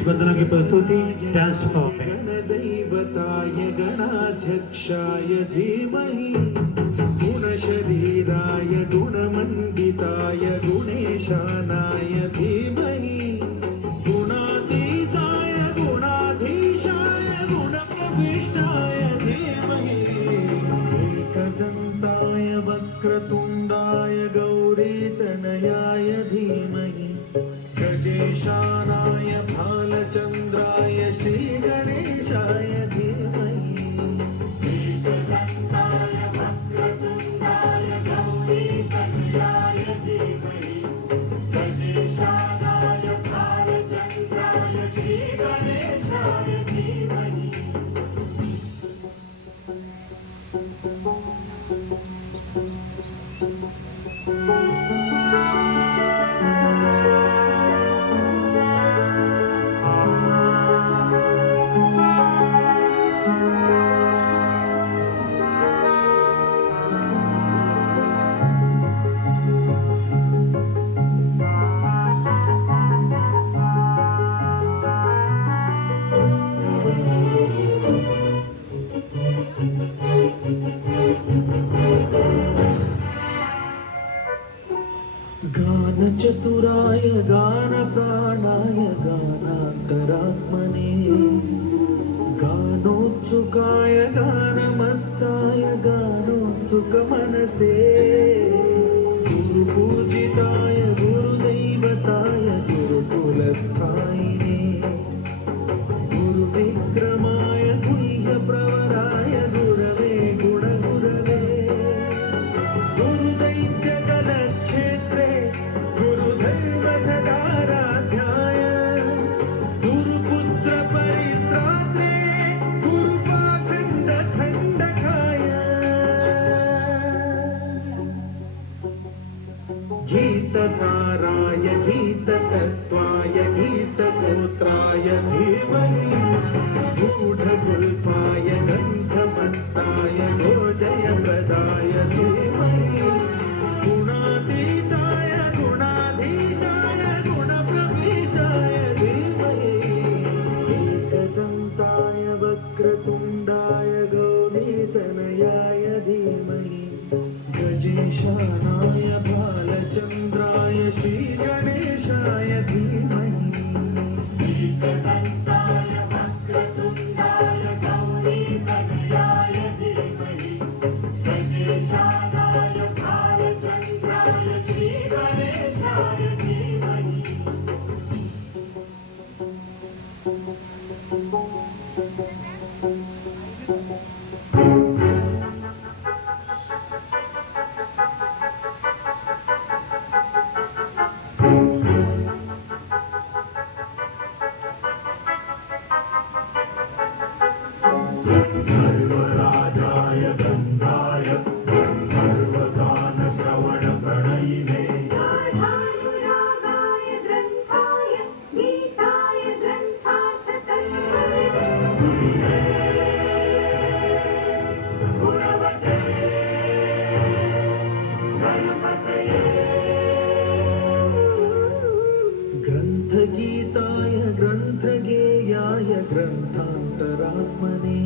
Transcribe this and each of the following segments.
गणेश वंदना की प्रस्तुति dance performance. गणदैवताय गणाध्यक्षाय धीमहि गुणशरीराय गुणमण्डिताय गुणेशानाय धीमहि गुणातीताय गुणाधीशाय गुणप्रविष्टाय धीमहि एकदन्ताय वक्रतुण्डाय गौरीतनयाय धीमहि गजेशानाय भालचन्द्राय श्रीगणेशाय धीमहि एकदन्ताय वक्रतुण्डाय गौरीतनयाय धीमहि गजेशानाय भालचन्द्राय श्रीगणेशाय धीमहि। गानचतुराय गानप्राणाय गानान्तरात्मने गानोत्सुकाय गानमत्ताय गानोत्सुकमनसे गुरुपूजिताय गुरुदैवताय गुरुकुलस्थायिने गुरुविक्रमाय गुह्यप्रवराय गुरवे गुणगुरवे गुरुदैत्यकलक्षेत्रे गुरुदैव सदाराध्याय गुरुपुत्रपरित्रात्रे गुरुपाखण्डखण्डकाय गीतसाराय गीततत्त्वाय गीतगोत्राय धीमहि गूढगुल्फाय गन्धमत्ताय गोजयप्रदाय धीमहि गुणातीताय गुणाधीशाय गुणप्रविष्टाय धीमहि एकदन्ताय वक्रतुण्डाय गौरीतनयाय धीमहि गजेशानाय भालचन्द्राय श्रीगणेशाय धीमहि एकदन्ताय वक्रतुण्डाय गौरीतनयाय धीमहि गजेशानाय भालचन्द्राय श्रीगणेशाय धीमहि। सर्वराजाय गन्धाय सर्वगानश्रवणप्रणयिने गाढानुरागाय ग्रन्थाय गीताय ग्रन्थार्थतन्त्रवे गुणवते गणपतये ग्रन्थगीताय ग्रन्थगेयाय ग्रन्थान्तरात्मने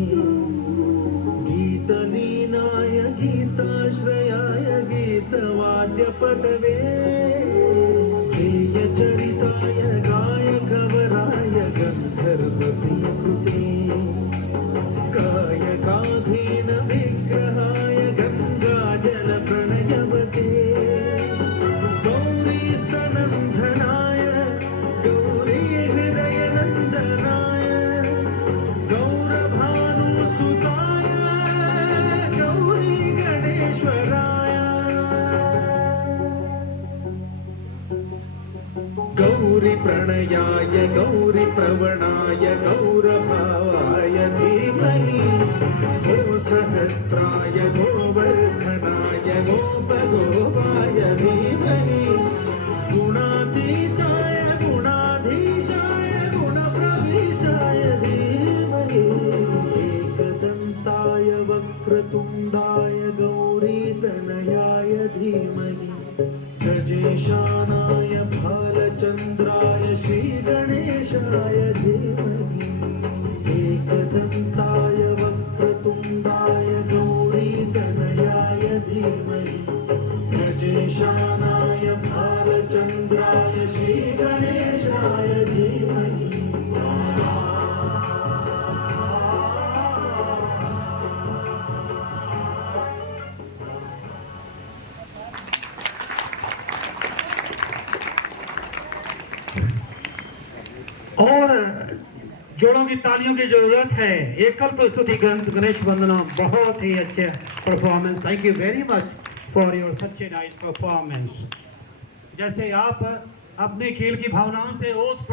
गीतलीनाय गीताश्रयाय गीतवाद्यपटवे गेयचरिताय गायकवराय गन्धर्वप्रियकृते कायकाधीन विग्रहाय गङ्गाजलप्रणयवते गौरीस्तनन्दनाय गौरीहृदयनन्दनाय गौरभानुसुताय गौरीगणेश्वराय गौरीप्रणयाय गौरीप्रवणाय गौरभावाय धीमहि गोसहस्राय गोवर्धनाय गोपगोपाय धीमहि गुणातीताय गुणाधीशाय गुणप्रविष्टाय धीमहि एकदन्ताय वक्रतुण्डाय गौरीतनयाय धीमहि गजेशानाय भालचन्द्राय श्रीगणेशाय धीमहि। और जोड़ों की तालियों की जरूरत है। एकल प्रस्तुति ग्रंथ गणेश वंदना, बहुत ही अच्छे performance. Thank you very much for your such a nice performance. जैसे आप अपने खेल की भावनाओं से ओत